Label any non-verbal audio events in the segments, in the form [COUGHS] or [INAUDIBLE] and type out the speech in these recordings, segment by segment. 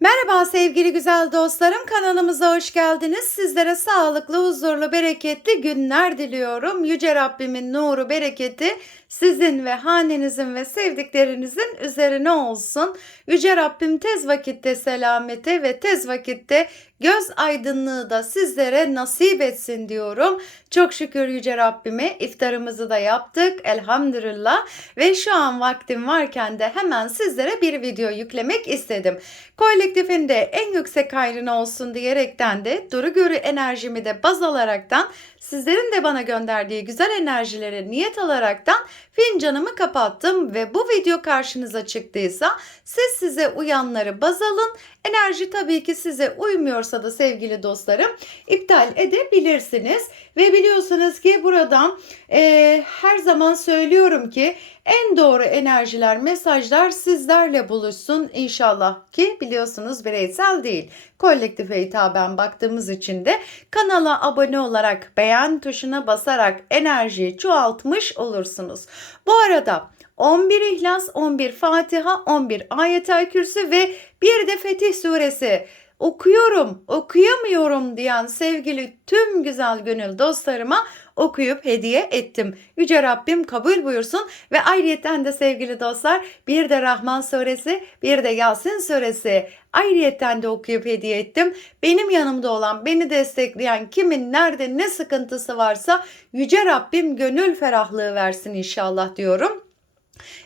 Merhaba sevgili güzel dostlarım kanalımıza hoş geldiniz. Sizlere sağlıklı, huzurlu, bereketli günler diliyorum. Yüce Rabbimin nuru, bereketi sizin ve hanenizin ve sevdiklerinizin üzerine olsun. Yüce Rabbim tez vakitte selamete ve tez vakitte göz aydınlığı da sizlere nasip etsin diyorum. Çok şükür Yüce Rabbime iftarımızı da yaptık elhamdülillah ve şu an vaktim varken de hemen sizlere bir video yüklemek istedim. Kolektifinde en yüksek hayrına olsun diyerekten de duru görü enerjimi de baz alaraktan sizlerin de bana gönderdiği güzel enerjilere niyet alaraktan fincanımı kapattım ve bu video karşınıza çıktıysa siz size uyanları baz alın. Enerji tabii ki size uymuyorsa da sevgili dostlarım iptal edebilirsiniz. Ve biliyorsunuz ki buradan e, her zaman söylüyorum ki en doğru enerjiler, mesajlar sizlerle buluşsun inşallah ki biliyorsunuz bireysel değil. Kolektife hitaben baktığımız için de kanala abone olarak beğen tuşuna basarak enerjiyi çoğaltmış olursunuz. Bu arada 11 İhlas, 11 Fatiha, 11 Ayetel Kürsü ve bir de Fetih Suresi okuyorum, okuyamıyorum diyen sevgili tüm güzel gönül dostlarıma okuyup hediye ettim. Yüce Rabbim kabul buyursun ve ayrıyeten de sevgili dostlar bir de Rahman suresi bir de Yasin suresi ayrıyeten de okuyup hediye ettim. Benim yanımda olan beni destekleyen kimin nerede ne sıkıntısı varsa Yüce Rabbim gönül ferahlığı versin inşallah diyorum.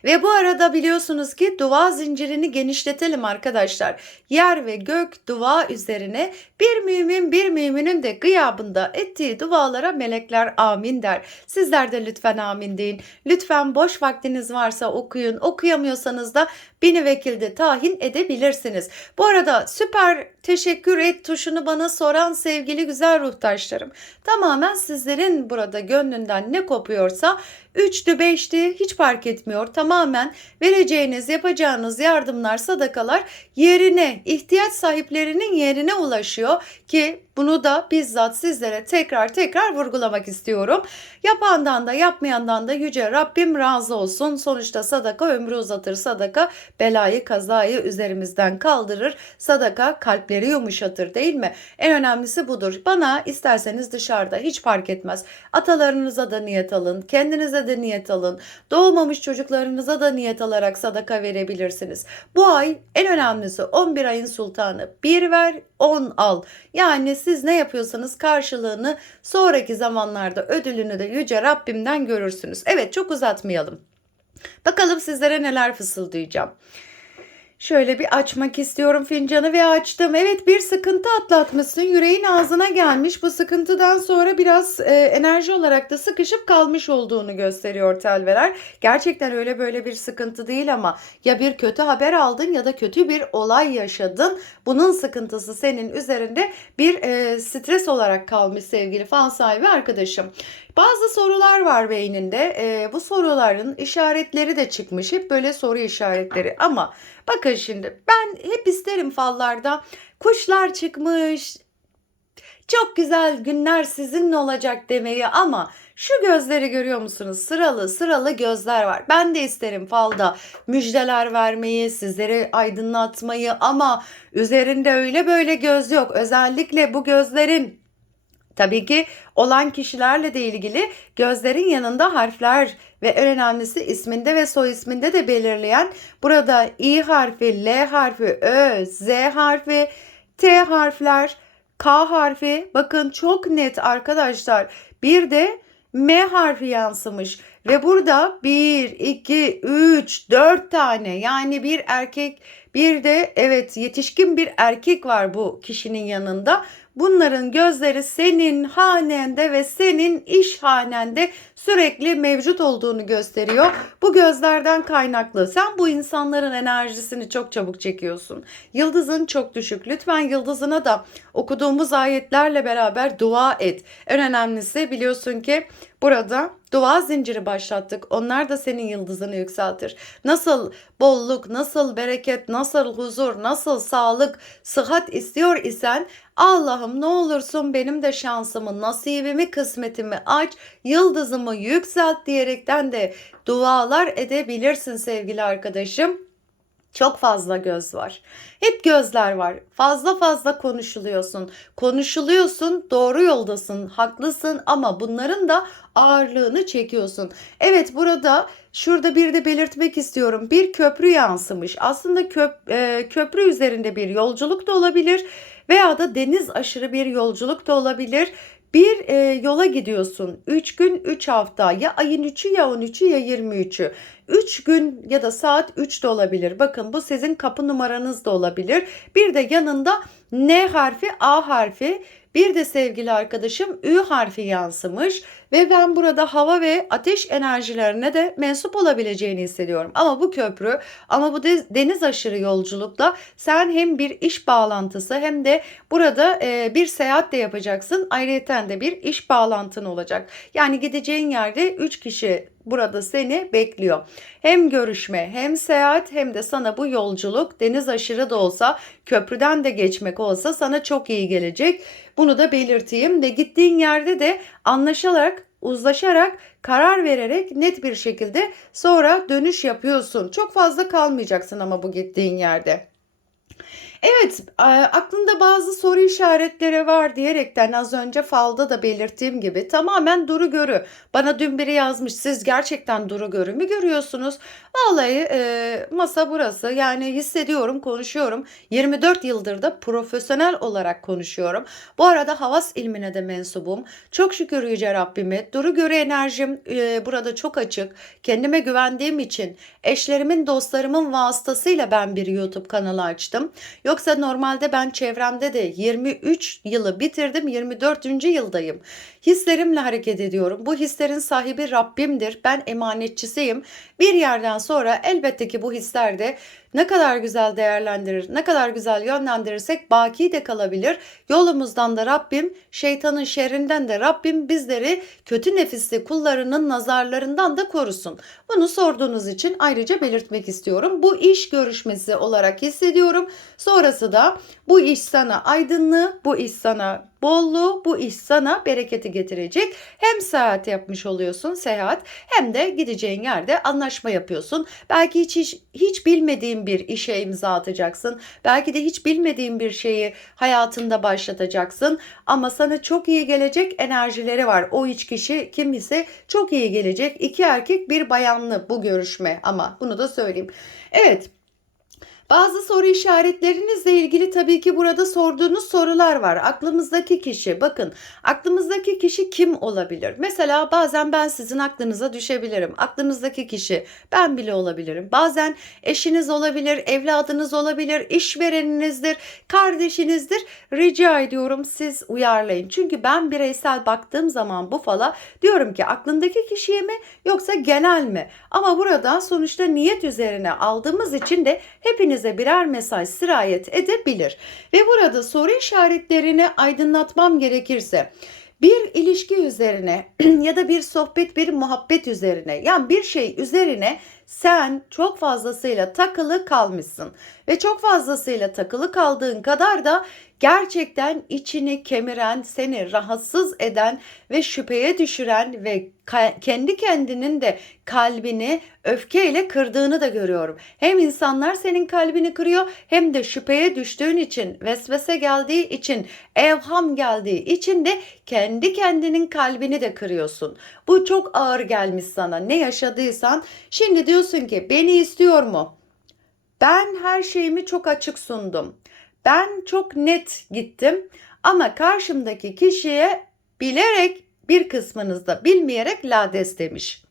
Ve bu arada biliyorsunuz ki dua zincirini genişletelim arkadaşlar. Yer ve gök dua üzerine bir mümin bir müminin de gıyabında ettiği dualara melekler amin der. Sizler de lütfen amin deyin. Lütfen boş vaktiniz varsa okuyun. Okuyamıyorsanız da beni vekilde tahin edebilirsiniz. Bu arada süper teşekkür et tuşunu bana soran sevgili güzel ruhtaşlarım. Tamamen sizlerin burada gönlünden ne kopuyorsa 3'tü 5'ti hiç fark etmiyor. Tamamen vereceğiniz yapacağınız yardımlar sadakalar yerine ihtiyaç sahiplerinin yerine ulaşıyor ki bunu da bizzat sizlere tekrar tekrar vurgulamak istiyorum. Yapandan da yapmayandan da yüce Rabbim razı olsun. Sonuçta sadaka ömrü uzatır. Sadaka belayı kazayı üzerimizden kaldırır. Sadaka kalpleri yumuşatır değil mi? En önemlisi budur. Bana isterseniz dışarıda hiç fark etmez. Atalarınıza da niyet alın. Kendinize de niyet alın. Doğmamış çocuklarınıza da niyet alarak sadaka verebilirsiniz. Bu ay en önemlisi 11 ayın sultanı. Bir ver 10 al. Yani siz ne yapıyorsanız karşılığını sonraki zamanlarda ödülünü de yüce Rabbimden görürsünüz. Evet çok uzatmayalım. Bakalım sizlere neler fısıldayacağım. Şöyle bir açmak istiyorum fincanı ve açtım. Evet bir sıkıntı atlatmışsın. Yüreğin ağzına gelmiş. Bu sıkıntıdan sonra biraz e, enerji olarak da sıkışıp kalmış olduğunu gösteriyor telveler. Gerçekten öyle böyle bir sıkıntı değil ama ya bir kötü haber aldın ya da kötü bir olay yaşadın. Bunun sıkıntısı senin üzerinde bir e, stres olarak kalmış sevgili fan sahibi arkadaşım. Bazı sorular var beyninde. E, bu soruların işaretleri de çıkmış. Hep böyle soru işaretleri ama bakın şimdi ben hep isterim fallarda kuşlar çıkmış, çok güzel günler sizinle olacak demeyi ama şu gözleri görüyor musunuz? Sıralı sıralı gözler var. Ben de isterim falda müjdeler vermeyi, sizleri aydınlatmayı ama üzerinde öyle böyle göz yok. Özellikle bu gözlerin Tabii ki olan kişilerle de ilgili gözlerin yanında harfler ve en önemlisi isminde ve soy isminde de belirleyen burada i harfi, l harfi, ö, z harfi, t harfler, k harfi bakın çok net arkadaşlar. Bir de m harfi yansımış ve burada 1, 2, 3, 4 tane yani bir erkek bir de evet yetişkin bir erkek var bu kişinin yanında. Bunların gözleri senin hanende ve senin iş hanende sürekli mevcut olduğunu gösteriyor. Bu gözlerden kaynaklı sen bu insanların enerjisini çok çabuk çekiyorsun. Yıldızın çok düşük. Lütfen yıldızına da okuduğumuz ayetlerle beraber dua et. En önemlisi biliyorsun ki burada dua zinciri başlattık. Onlar da senin yıldızını yükseltir. Nasıl bolluk, nasıl bereket, nasıl huzur, nasıl sağlık, sıhhat istiyor isen Allah'ım ne olursun benim de şansımı, nasibimi, kısmetimi aç, yıldızımı yükselt diyerekten de dualar edebilirsin sevgili arkadaşım. Çok fazla göz var. Hep gözler var. Fazla fazla konuşuluyorsun. Konuşuluyorsun, doğru yoldasın, haklısın ama bunların da ağırlığını çekiyorsun. Evet burada şurada bir de belirtmek istiyorum. Bir köprü yansımış. Aslında köp, e, köprü üzerinde bir yolculuk da olabilir veya da deniz aşırı bir yolculuk da olabilir. Bir e, yola gidiyorsun. 3 gün 3 hafta ya ayın 3'ü ya 13'ü ya 23'ü. 3 gün ya da saat 3 de olabilir. Bakın bu sizin kapı numaranız da olabilir. Bir de yanında N harfi, A harfi, bir de sevgili arkadaşım Ü harfi yansımış ve ben burada hava ve ateş enerjilerine de mensup olabileceğini hissediyorum. Ama bu köprü ama bu deniz aşırı yolculukla sen hem bir iş bağlantısı hem de burada e, bir seyahat de yapacaksın. Ayrıca de bir iş bağlantın olacak. Yani gideceğin yerde 3 kişi burada seni bekliyor. Hem görüşme hem seyahat hem de sana bu yolculuk deniz aşırı da olsa köprüden de geçmek olsa sana çok iyi gelecek. Bunu da belirteyim ve gittiğin yerde de anlaşarak uzlaşarak karar vererek net bir şekilde sonra dönüş yapıyorsun. Çok fazla kalmayacaksın ama bu gittiğin yerde. Evet, aklında bazı soru işaretleri var diyerekten az önce falda da belirttiğim gibi tamamen duru görü. Bana dün biri yazmış siz gerçekten duru görü mü görüyorsunuz? Vallahi e, masa burası yani hissediyorum konuşuyorum. 24 yıldır da profesyonel olarak konuşuyorum. Bu arada havas ilmine de mensubum. Çok şükür Yüce Rabbime duru görü enerjim e, burada çok açık. Kendime güvendiğim için eşlerimin dostlarımın vasıtasıyla ben bir YouTube kanalı açtım. Yoksa normalde ben çevremde de 23 yılı bitirdim 24. yıldayım. Hislerimle hareket ediyorum. Bu hislerin sahibi Rabbimdir. Ben emanetçisiyim. Bir yerden sonra elbette ki bu hisler de ne kadar güzel değerlendirir, ne kadar güzel yönlendirirsek baki de kalabilir. Yolumuzdan da Rabbim, şeytanın şerrinden de Rabbim bizleri kötü nefisli kullarının nazarlarından da korusun. Bunu sorduğunuz için ayrıca belirtmek istiyorum. Bu iş görüşmesi olarak hissediyorum. Sonrası da bu iş sana aydınlığı, bu iş sana bolluğu, bu iş sana bereketi getirecek. Hem seyahat yapmış oluyorsun, seyahat hem de gideceğin yerde anlaşma yapıyorsun. Belki hiç hiç, hiç bilmediğin bir işe imza atacaksın. Belki de hiç bilmediğin bir şeyi hayatında başlatacaksın. Ama sana çok iyi gelecek enerjileri var. O iç kişi kim ise çok iyi gelecek. İki erkek bir bayanlı bu görüşme ama bunu da söyleyeyim. Evet bazı soru işaretlerinizle ilgili tabii ki burada sorduğunuz sorular var. Aklımızdaki kişi, bakın aklımızdaki kişi kim olabilir? Mesela bazen ben sizin aklınıza düşebilirim. Aklınızdaki kişi ben bile olabilirim. Bazen eşiniz olabilir, evladınız olabilir, işvereninizdir, kardeşinizdir. Rica ediyorum siz uyarlayın. Çünkü ben bireysel baktığım zaman bu fala diyorum ki aklındaki kişiye mi yoksa genel mi? Ama burada sonuçta niyet üzerine aldığımız için de hepiniz size birer mesaj sirayet edebilir. Ve burada soru işaretlerini aydınlatmam gerekirse bir ilişki üzerine [CLEARS THROAT] ya da bir sohbet, bir muhabbet üzerine yani bir şey üzerine sen çok fazlasıyla takılı kalmışsın ve çok fazlasıyla takılı kaldığın kadar da gerçekten içini kemiren, seni rahatsız eden ve şüpheye düşüren ve kendi kendinin de kalbini öfkeyle kırdığını da görüyorum. Hem insanlar senin kalbini kırıyor hem de şüpheye düştüğün için, vesvese geldiği için, evham geldiği için de kendi kendinin kalbini de kırıyorsun. Bu çok ağır gelmiş sana. Ne yaşadıysan şimdi diyorsun ki beni istiyor mu? Ben her şeyimi çok açık sundum. Ben çok net gittim ama karşımdaki kişiye bilerek bir kısmınızda bilmeyerek lades demiş.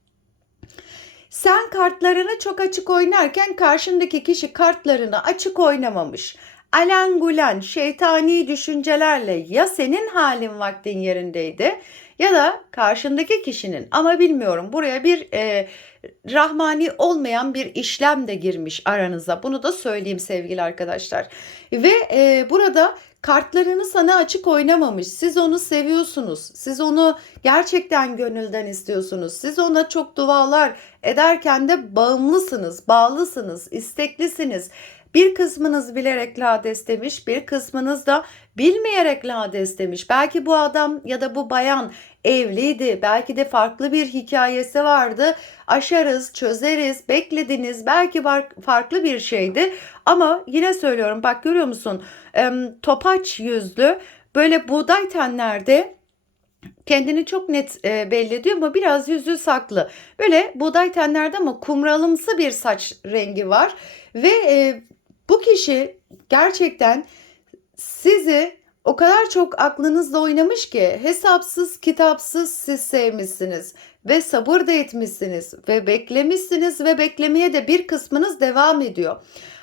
Sen kartlarını çok açık oynarken karşındaki kişi kartlarını açık oynamamış. Alangulan şeytani düşüncelerle ya senin halin vaktin yerindeydi ya da karşındaki kişinin ama bilmiyorum buraya bir e, rahmani olmayan bir işlem de girmiş aranıza. Bunu da söyleyeyim sevgili arkadaşlar. Ve e, burada kartlarını sana açık oynamamış. Siz onu seviyorsunuz. Siz onu gerçekten gönülden istiyorsunuz. Siz ona çok dualar ederken de bağımlısınız, bağlısınız, isteklisiniz. Bir kısmınız bilerek lades demiş, bir kısmınız da bilmeyerek lades demiş. Belki bu adam ya da bu bayan evliydi. Belki de farklı bir hikayesi vardı. Aşarız, çözeriz, beklediniz. Belki farklı bir şeydi. Ama yine söylüyorum bak görüyor musun? Topaç yüzlü böyle buğday tenlerde kendini çok net e, belli ediyor ama biraz yüzü saklı. Böyle buğday tenlerde ama kumralımsı bir saç rengi var ve e, bu kişi gerçekten sizi o kadar çok aklınızla oynamış ki hesapsız kitapsız siz sevmişsiniz ve sabır da etmişsiniz ve beklemişsiniz ve beklemeye de bir kısmınız devam ediyor.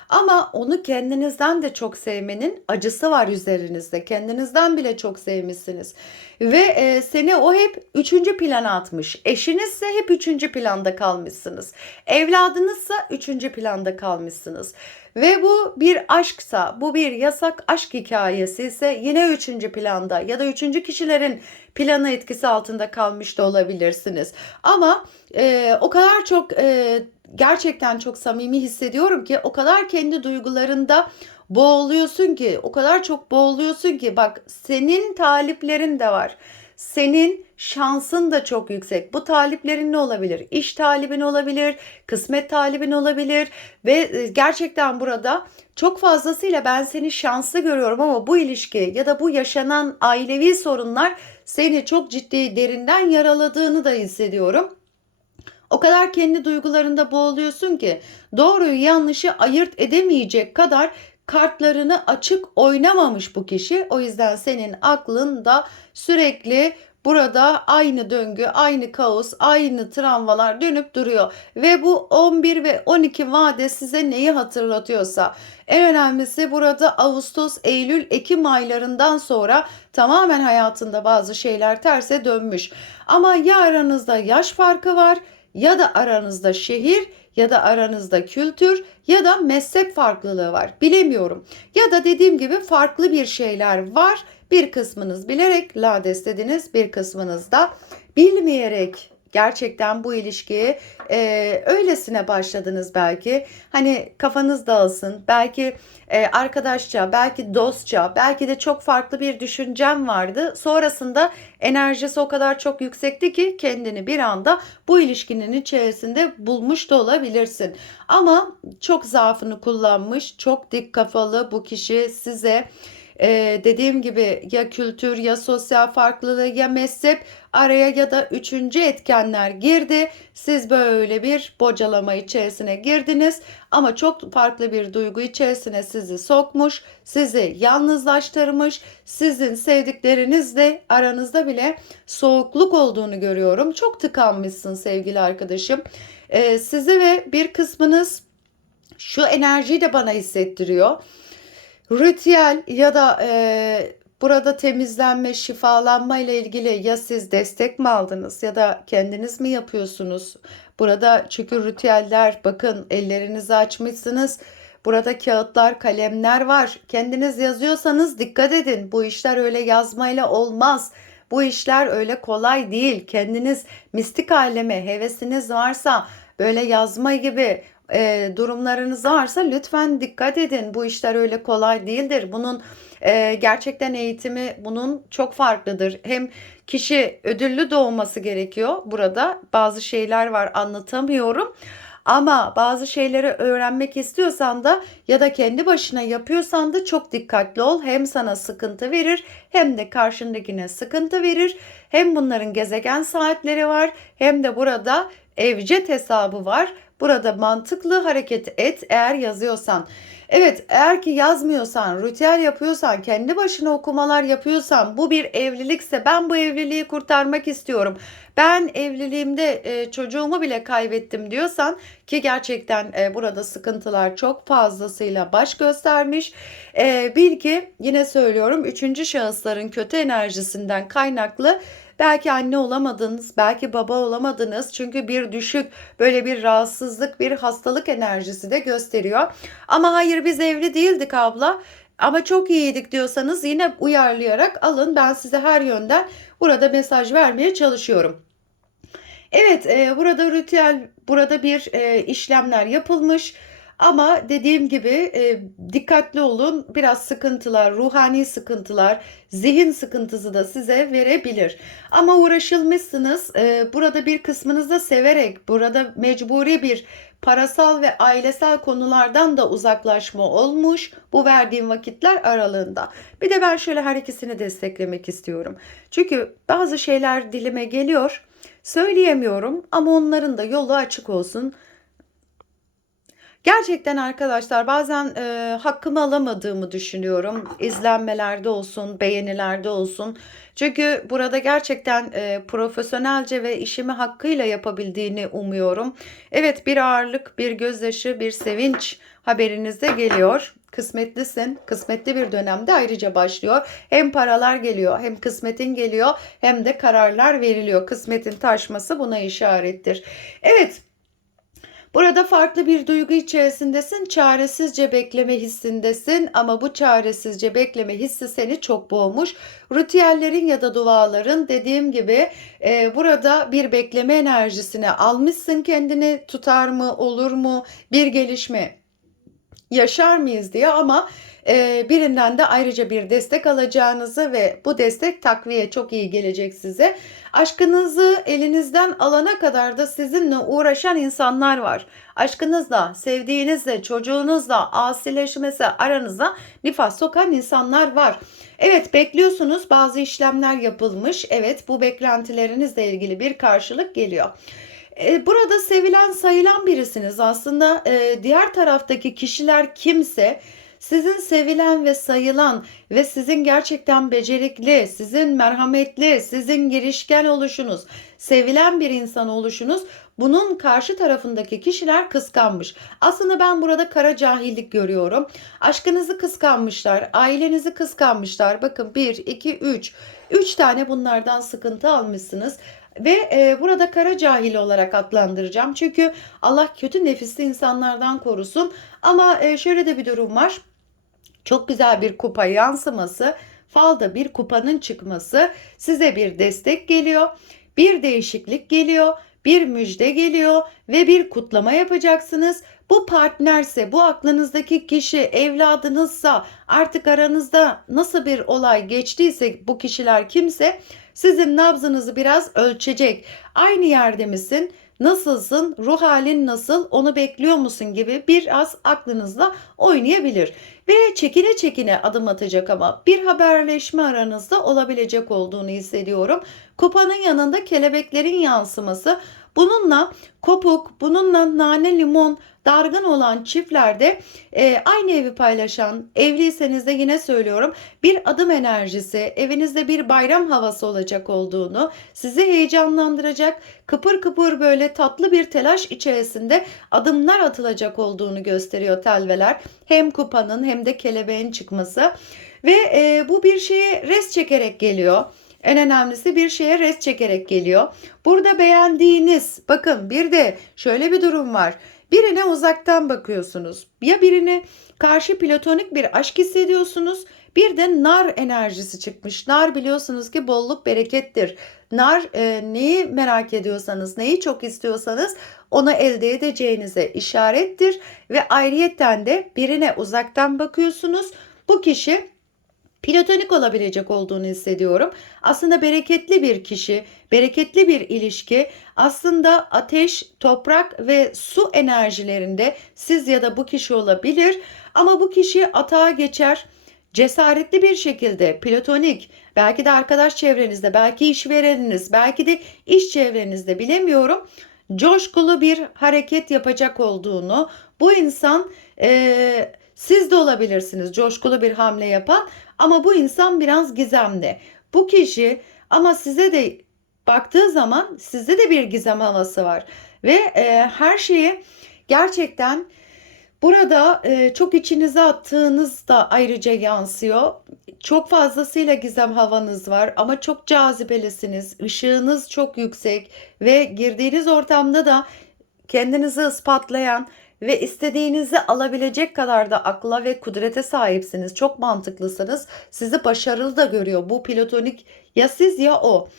Ama onu kendinizden de çok sevmenin acısı var üzerinizde. Kendinizden bile çok sevmişsiniz. Ve e, seni o hep üçüncü plana atmış. Eşinizse hep üçüncü planda kalmışsınız. Evladınızsa üçüncü planda kalmışsınız. Ve bu bir aşksa, bu bir yasak aşk hikayesi ise yine üçüncü planda ya da üçüncü kişilerin planı etkisi altında kalmış da olabilirsiniz. Ama e, o kadar çok e, gerçekten çok samimi hissediyorum ki o kadar kendi duygularında boğuluyorsun ki o kadar çok boğuluyorsun ki bak senin taliplerin de var. Senin şansın da çok yüksek. Bu taliplerin ne olabilir? İş talibin olabilir, kısmet talibin olabilir ve e, gerçekten burada çok fazlasıyla ben seni şanslı görüyorum ama bu ilişki ya da bu yaşanan ailevi sorunlar seni çok ciddi derinden yaraladığını da hissediyorum. O kadar kendi duygularında boğuluyorsun ki doğruyu yanlışı ayırt edemeyecek kadar kartlarını açık oynamamış bu kişi. O yüzden senin aklında sürekli Burada aynı döngü, aynı kaos, aynı travmalar dönüp duruyor. Ve bu 11 ve 12 vade size neyi hatırlatıyorsa. En önemlisi burada Ağustos, Eylül, Ekim aylarından sonra tamamen hayatında bazı şeyler terse dönmüş. Ama ya aranızda yaş farkı var ya da aranızda şehir ya da aranızda kültür ya da mezhep farklılığı var. Bilemiyorum. Ya da dediğim gibi farklı bir şeyler var. Bir kısmınız bilerek lades dediniz, bir kısmınız da bilmeyerek gerçekten bu ilişkiye e, öylesine başladınız belki. Hani kafanız dağılsın. Belki e, arkadaşça, belki dostça, belki de çok farklı bir düşüncem vardı. Sonrasında enerjisi o kadar çok yüksekti ki kendini bir anda bu ilişkinin içerisinde bulmuş da olabilirsin. Ama çok zaafını kullanmış, çok dik kafalı bu kişi size ee, dediğim gibi ya kültür ya sosyal farklılığı ya mezhep araya ya da üçüncü etkenler girdi. Siz böyle bir bocalama içerisine girdiniz ama çok farklı bir duygu içerisine sizi sokmuş, sizi yalnızlaştırmış, sizin sevdiklerinizle aranızda bile soğukluk olduğunu görüyorum. Çok tıkanmışsın sevgili arkadaşım. Ee, sizi ve bir kısmınız şu enerjiyi de bana hissettiriyor ritüel ya da e, burada temizlenme, şifalanma ile ilgili ya siz destek mi aldınız ya da kendiniz mi yapıyorsunuz? Burada çünkü ritüeller bakın ellerinizi açmışsınız. Burada kağıtlar, kalemler var. Kendiniz yazıyorsanız dikkat edin. Bu işler öyle yazmayla olmaz. Bu işler öyle kolay değil. Kendiniz mistik aleme hevesiniz varsa böyle yazma gibi e, durumlarınız varsa lütfen dikkat edin. Bu işler öyle kolay değildir. Bunun e, gerçekten eğitimi bunun çok farklıdır. Hem kişi ödüllü doğması gerekiyor burada. Bazı şeyler var anlatamıyorum. Ama bazı şeyleri öğrenmek istiyorsan da ya da kendi başına yapıyorsan da çok dikkatli ol. Hem sana sıkıntı verir hem de karşındakine sıkıntı verir. Hem bunların gezegen saatleri var hem de burada evcet hesabı var. Burada mantıklı hareket et eğer yazıyorsan. Evet eğer ki yazmıyorsan, ritüel yapıyorsan, kendi başına okumalar yapıyorsan, bu bir evlilikse ben bu evliliği kurtarmak istiyorum. Ben evliliğimde e, çocuğumu bile kaybettim diyorsan ki gerçekten e, burada sıkıntılar çok fazlasıyla baş göstermiş. E, bil ki yine söylüyorum üçüncü şahısların kötü enerjisinden kaynaklı Belki anne olamadınız, belki baba olamadınız. Çünkü bir düşük, böyle bir rahatsızlık, bir hastalık enerjisi de gösteriyor. Ama hayır biz evli değildik abla. Ama çok iyiydik diyorsanız yine uyarlayarak alın. Ben size her yönden burada mesaj vermeye çalışıyorum. Evet, e, burada ritüel, burada bir e, işlemler yapılmış. Ama dediğim gibi e, dikkatli olun. Biraz sıkıntılar, ruhani sıkıntılar, zihin sıkıntısı da size verebilir. Ama uğraşılmışsınız. E, burada bir kısmınız severek, burada mecburi bir parasal ve ailesel konulardan da uzaklaşma olmuş bu verdiğim vakitler aralığında. Bir de ben şöyle her ikisini desteklemek istiyorum. Çünkü bazı şeyler dilime geliyor. Söyleyemiyorum ama onların da yolu açık olsun. Gerçekten arkadaşlar bazen e, hakkımı alamadığımı düşünüyorum. İzlenmelerde olsun, beğenilerde olsun. Çünkü burada gerçekten e, profesyonelce ve işimi hakkıyla yapabildiğini umuyorum. Evet bir ağırlık, bir gözyaşı, bir sevinç haberiniz de geliyor. Kısmetlisin. Kısmetli bir dönemde ayrıca başlıyor. Hem paralar geliyor, hem kısmetin geliyor, hem de kararlar veriliyor. Kısmetin taşması buna işarettir. Evet, Burada farklı bir duygu içerisindesin, çaresizce bekleme hissindesin. Ama bu çaresizce bekleme hissi seni çok boğmuş. Ritüellerin ya da duaların dediğim gibi e, burada bir bekleme enerjisine almışsın kendini. Tutar mı, olur mu, bir gelişme yaşar mıyız diye ama birinden de ayrıca bir destek alacağınızı ve bu destek takviye çok iyi gelecek size. Aşkınızı elinizden alana kadar da sizinle uğraşan insanlar var. Aşkınızla, sevdiğinizle, çocuğunuzla, asileşmesi aranıza nifas sokan insanlar var. Evet bekliyorsunuz bazı işlemler yapılmış. Evet bu beklentilerinizle ilgili bir karşılık geliyor. E, burada sevilen sayılan birisiniz aslında e, diğer taraftaki kişiler kimse sizin sevilen ve sayılan ve sizin gerçekten becerikli, sizin merhametli, sizin girişken oluşunuz, sevilen bir insan oluşunuz bunun karşı tarafındaki kişiler kıskanmış. Aslında ben burada kara cahillik görüyorum. Aşkınızı kıskanmışlar, ailenizi kıskanmışlar. Bakın 1, 2, 3. 3 tane bunlardan sıkıntı almışsınız. Ve e, burada kara cahil olarak adlandıracağım. Çünkü Allah kötü nefisli insanlardan korusun. Ama e, şöyle de bir durum var. Çok güzel bir kupa yansıması, falda bir kupanın çıkması size bir destek geliyor. Bir değişiklik geliyor, bir müjde geliyor ve bir kutlama yapacaksınız. Bu partnerse, bu aklınızdaki kişi evladınızsa, artık aranızda nasıl bir olay geçtiyse bu kişiler kimse sizin nabzınızı biraz ölçecek. Aynı yerde misin? Nasılsın? Ruh halin nasıl? Onu bekliyor musun gibi biraz aklınızla oynayabilir. Ve çekine çekine adım atacak ama bir haberleşme aranızda olabilecek olduğunu hissediyorum. Kupanın yanında kelebeklerin yansıması. Bununla kopuk, bununla nane limon, dargın olan çiftlerde e, aynı evi paylaşan, evliyseniz de yine söylüyorum bir adım enerjisi, evinizde bir bayram havası olacak olduğunu, sizi heyecanlandıracak, kıpır kıpır böyle tatlı bir telaş içerisinde adımlar atılacak olduğunu gösteriyor telveler. Hem kupanın hem de kelebeğin çıkması ve e, bu bir şeye res çekerek geliyor. En önemlisi bir şeye res çekerek geliyor. Burada beğendiğiniz bakın bir de şöyle bir durum var. Birine uzaktan bakıyorsunuz. Ya birine karşı platonik bir aşk hissediyorsunuz. Bir de nar enerjisi çıkmış. Nar biliyorsunuz ki bolluk berekettir. Nar e, neyi merak ediyorsanız, neyi çok istiyorsanız onu elde edeceğinize işarettir. Ve ayrıyetten de birine uzaktan bakıyorsunuz. Bu kişi platonik olabilecek olduğunu hissediyorum. Aslında bereketli bir kişi, bereketli bir ilişki aslında ateş, toprak ve su enerjilerinde siz ya da bu kişi olabilir. Ama bu kişi atağa geçer cesaretli bir şekilde platonik belki de arkadaş çevrenizde belki işvereniniz belki de iş çevrenizde bilemiyorum coşkulu bir hareket yapacak olduğunu bu insan e, siz de olabilirsiniz coşkulu bir hamle yapan ama bu insan biraz gizemli. Bu kişi ama size de baktığı zaman sizde de bir gizem havası var ve e, her şeyi gerçekten burada e, çok içinize attığınız da ayrıca yansıyor. Çok fazlasıyla gizem havanız var ama çok cazibelisiniz. Işığınız çok yüksek ve girdiğiniz ortamda da kendinizi ispatlayan ve istediğinizi alabilecek kadar da akla ve kudrete sahipsiniz. Çok mantıklısınız. Sizi başarılı da görüyor. Bu platonik ya siz ya o.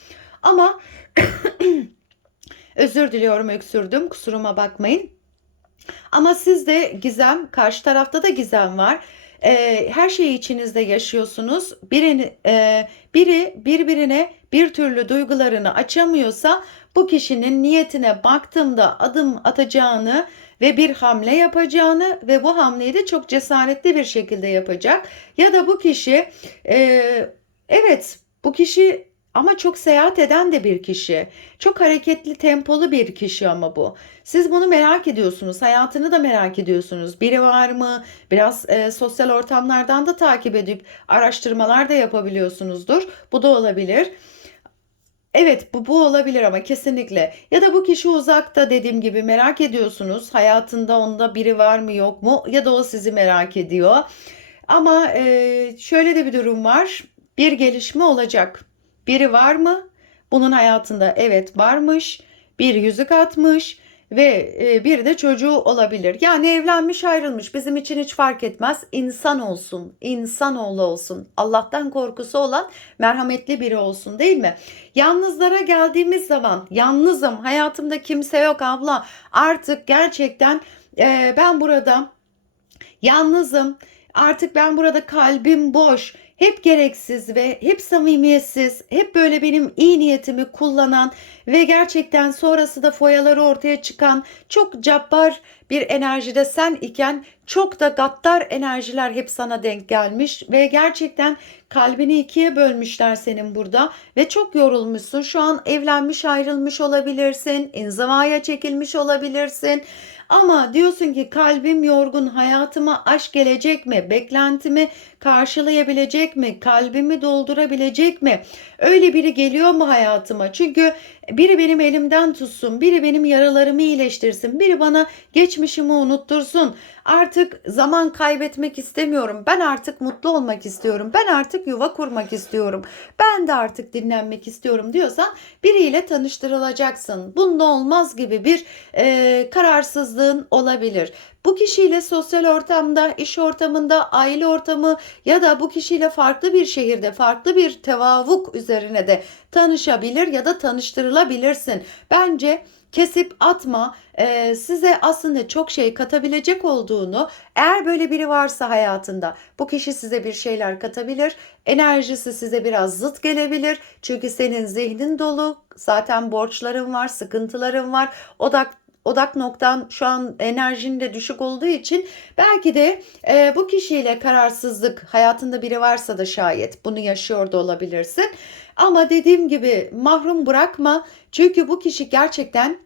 Ama [COUGHS] özür diliyorum öksürdüm. Kusuruma bakmayın. Ama sizde gizem, karşı tarafta da gizem var. Eee, her şeyi içinizde yaşıyorsunuz. Birini, eee, biri birbirine bir türlü duygularını açamıyorsa bu kişinin niyetine baktığımda adım atacağını ve bir hamle yapacağını ve bu hamleyi de çok cesaretli bir şekilde yapacak. Ya da bu kişi eee, evet bu kişi ama çok seyahat eden de bir kişi. Çok hareketli, tempolu bir kişi ama bu. Siz bunu merak ediyorsunuz, hayatını da merak ediyorsunuz. Biri var mı? Biraz e, sosyal ortamlardan da takip edip araştırmalar da yapabiliyorsunuzdur. Bu da olabilir. Evet, bu bu olabilir ama kesinlikle. Ya da bu kişi uzakta dediğim gibi merak ediyorsunuz. Hayatında onda biri var mı yok mu? Ya da o sizi merak ediyor. Ama e, şöyle de bir durum var. Bir gelişme olacak. Biri var mı? Bunun hayatında evet varmış. Bir yüzük atmış ve e, bir de çocuğu olabilir. Yani evlenmiş ayrılmış bizim için hiç fark etmez. İnsan olsun, insanoğlu olsun. Allah'tan korkusu olan merhametli biri olsun değil mi? Yalnızlara geldiğimiz zaman yalnızım hayatımda kimse yok abla artık gerçekten e, ben burada yalnızım artık ben burada kalbim boş hep gereksiz ve hep samimiyetsiz, hep böyle benim iyi niyetimi kullanan ve gerçekten sonrası da foyaları ortaya çıkan çok cabbar bir enerjide sen iken çok da gaddar enerjiler hep sana denk gelmiş ve gerçekten kalbini ikiye bölmüşler senin burada ve çok yorulmuşsun. Şu an evlenmiş ayrılmış olabilirsin, inzivaya çekilmiş olabilirsin. Ama diyorsun ki kalbim yorgun, hayatıma aşk gelecek mi? Beklentimi karşılayabilecek mi? Kalbimi doldurabilecek mi? Öyle biri geliyor mu hayatıma? Çünkü biri benim elimden tutsun, biri benim yaralarımı iyileştirsin, biri bana geçmişimi unuttursun. Artık zaman kaybetmek istemiyorum. Ben artık mutlu olmak istiyorum. Ben artık yuva kurmak istiyorum. Ben de artık dinlenmek istiyorum diyorsan biriyle tanıştırılacaksın. Bunda olmaz gibi bir e, kararsızlığın olabilir. Bu kişiyle sosyal ortamda, iş ortamında, aile ortamı ya da bu kişiyle farklı bir şehirde, farklı bir tevavuk üzerine de tanışabilir ya da tanıştırılabilirsin. Bence kesip atma e, size aslında çok şey katabilecek olduğunu eğer böyle biri varsa hayatında bu kişi size bir şeyler katabilir enerjisi size biraz zıt gelebilir çünkü senin zihnin dolu zaten borçların var sıkıntıların var odak odak noktan şu an enerjin de düşük olduğu için belki de e, bu kişiyle kararsızlık hayatında biri varsa da şayet bunu yaşıyor da olabilirsin. Ama dediğim gibi mahrum bırakma çünkü bu kişi gerçekten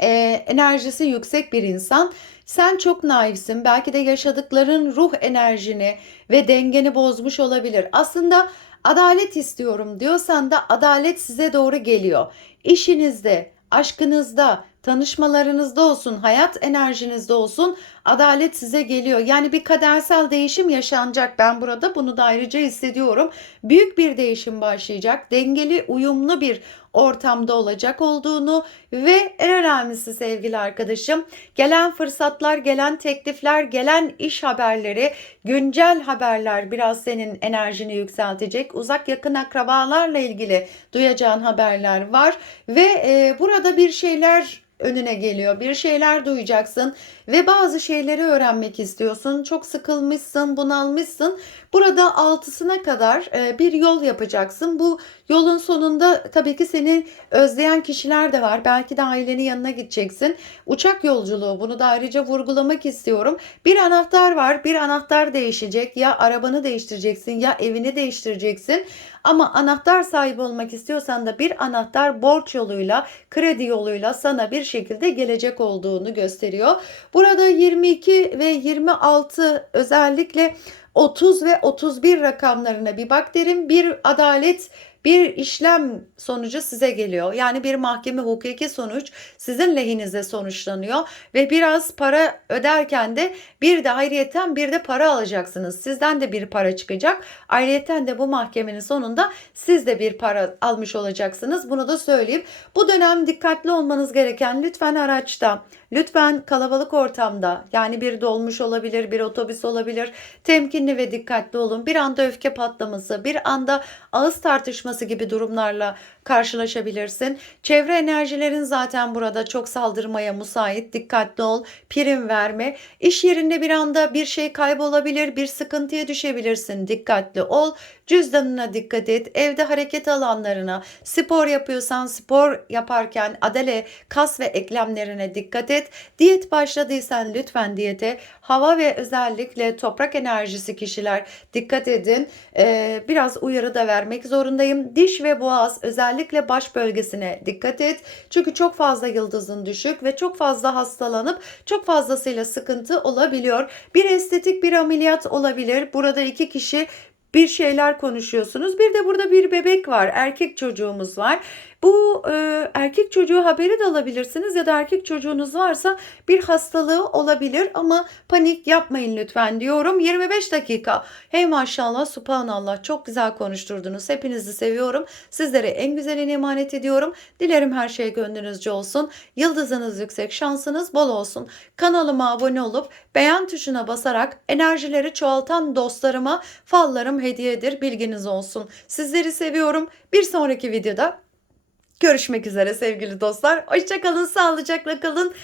e, enerjisi yüksek bir insan. Sen çok naifsin. Belki de yaşadıkların ruh enerjini ve dengeni bozmuş olabilir. Aslında adalet istiyorum diyorsan da adalet size doğru geliyor. İşinizde, aşkınızda, tanışmalarınızda olsun, hayat enerjinizde olsun adalet size geliyor. Yani bir kadersel değişim yaşanacak. Ben burada bunu da ayrıca hissediyorum. Büyük bir değişim başlayacak. Dengeli, uyumlu bir ortamda olacak olduğunu ve en önemlisi sevgili arkadaşım gelen fırsatlar, gelen teklifler, gelen iş haberleri, güncel haberler biraz senin enerjini yükseltecek. Uzak yakın akrabalarla ilgili duyacağın haberler var ve e, burada bir şeyler önüne geliyor. Bir şeyler duyacaksın ve bazı şeyleri öğrenmek istiyorsun. Çok sıkılmışsın, bunalmışsın. Burada altısına kadar e, bir yol yapacaksın. Bu yolun sonunda tabii ki seni özleyen kişiler de var. Belki de ailenin yanına gideceksin. Uçak yolculuğu bunu da ayrıca vurgulamak istiyorum. Bir anahtar var. Bir anahtar değişecek. Ya arabanı değiştireceksin ya evini değiştireceksin. Ama anahtar sahibi olmak istiyorsan da bir anahtar borç yoluyla, kredi yoluyla sana bir şekilde gelecek olduğunu gösteriyor. Burada 22 ve 26 özellikle 30 ve 31 rakamlarına bir bak derim. Bir adalet bir işlem sonucu size geliyor. Yani bir mahkeme hukuki sonuç sizin lehinize sonuçlanıyor ve biraz para öderken de bir de ayrıyeten bir de para alacaksınız. Sizden de bir para çıkacak. Ayrıyeten de bu mahkemenin sonunda siz de bir para almış olacaksınız. Bunu da söyleyeyim. Bu dönem dikkatli olmanız gereken lütfen araçta Lütfen kalabalık ortamda yani bir dolmuş olabilir, bir otobüs olabilir. Temkinli ve dikkatli olun. Bir anda öfke patlaması, bir anda ağız tartışması karışması gibi durumlarla karşılaşabilirsin. Çevre enerjilerin zaten burada çok saldırmaya müsait. Dikkatli ol. Prim verme. İş yerinde bir anda bir şey kaybolabilir, bir sıkıntıya düşebilirsin. Dikkatli ol. Cüzdanına dikkat et. Evde hareket alanlarına, spor yapıyorsan spor yaparken adale, kas ve eklemlerine dikkat et. Diyet başladıysan lütfen diyete. Hava ve özellikle toprak enerjisi kişiler dikkat edin. Ee, biraz uyarı da vermek zorundayım. Diş ve boğaz özellikle baş bölgesine dikkat et. Çünkü çok fazla yıldızın düşük ve çok fazla hastalanıp çok fazlasıyla sıkıntı olabiliyor. Bir estetik bir ameliyat olabilir. Burada iki kişi bir şeyler konuşuyorsunuz. Bir de burada bir bebek var. Erkek çocuğumuz var. Bu e, erkek çocuğu haberi de alabilirsiniz ya da erkek çocuğunuz varsa bir hastalığı olabilir ama panik yapmayın lütfen diyorum. 25 dakika. Hey maşallah subhanallah çok güzel konuşturdunuz. Hepinizi seviyorum. Sizlere en güzelini emanet ediyorum. Dilerim her şey gönlünüzce olsun. Yıldızınız yüksek, şansınız bol olsun. Kanalıma abone olup beğen tuşuna basarak enerjileri çoğaltan dostlarıma fallarım hediyedir. Bilginiz olsun. Sizleri seviyorum. Bir sonraki videoda Görüşmek üzere sevgili dostlar. Hoşçakalın, sağlıcakla kalın.